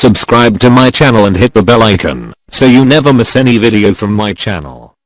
Subscribe to my channel and hit the bell icon so you never miss any video from my channel.